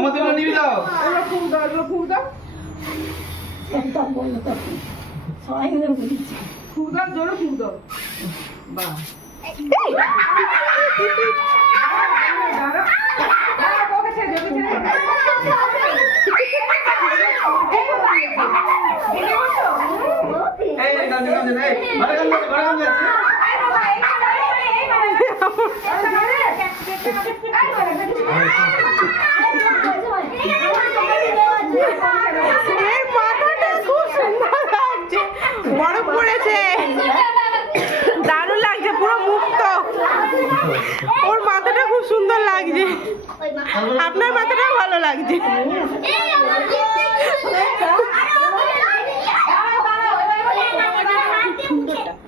মোমবাতিগুলো নিবি দাও। এগুলো ফুল দাও, এগুলো ফুল দাও। সবাই মিলে বুঝছি। ফুল দাও, জোরে ফুল দাও। বাহ। দাঁড়া। দাঁড়া, ওকে ছেড়ে দে, ওকে ছেড়ে দে। এই গান গান এই ঘরে গান গান ঘরে গান গান। এর মাথাটা খুব সুন্দর লাগছে, বরফ পড়েছে, দারুণ লাগছে, পুরো মুক্ত। ওর মাথাটা খুব সুন্দর লাগছে, আপনার মাথাটাও ভালো লাগছে।